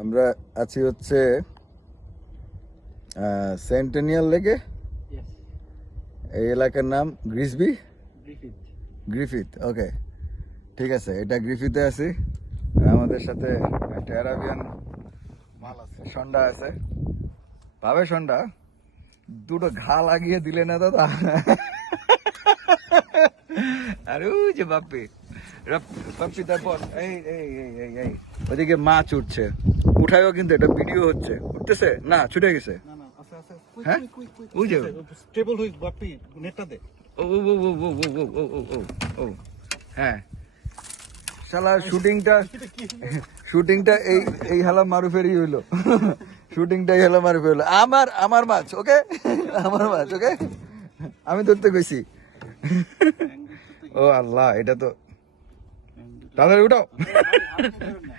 আমরা আছি হচ্ছে সেন্টেনিয়াল লেকে। এই এলাকার নাম গ্রিসবি, গ্রিফিথ। ওকে, ঠিক আছে, এটা গ্রিফিথে আছি। আর আমাদের সাথে একটা অ্যারাবিয়ান মাল আছে, সন্ডা আছে। ভাবে সন্ডা দুটো ঘা লাগিয়ে দিলে না দাদা। আরে ওই যে বাপ্পি বাপ্পি, তারপর এই এই এই এই এই ওদিকে মাছ উঠছে, উঠায়ও কিন্তু এটা ভিডিও হচ্ছে। উঠতেছে না, ছুটে গেছে। হ্যাঁ ওই যে স্টেবল হই বাপি নেটটা দে। ও ও ও ও ও ও ও ও ও ও হ্যাঁ, শালা শুটিংটা এই এই হালা মারুফেরই হইলো। শুটিংটা এই হালা মারুফে হইলো। আমার মাছ, ওকে, আমার মাছ, ওকে, আমি ধরতে গেছি। ও আল্লাহ, এটা তো তাড়াতাড়ি উঠাও।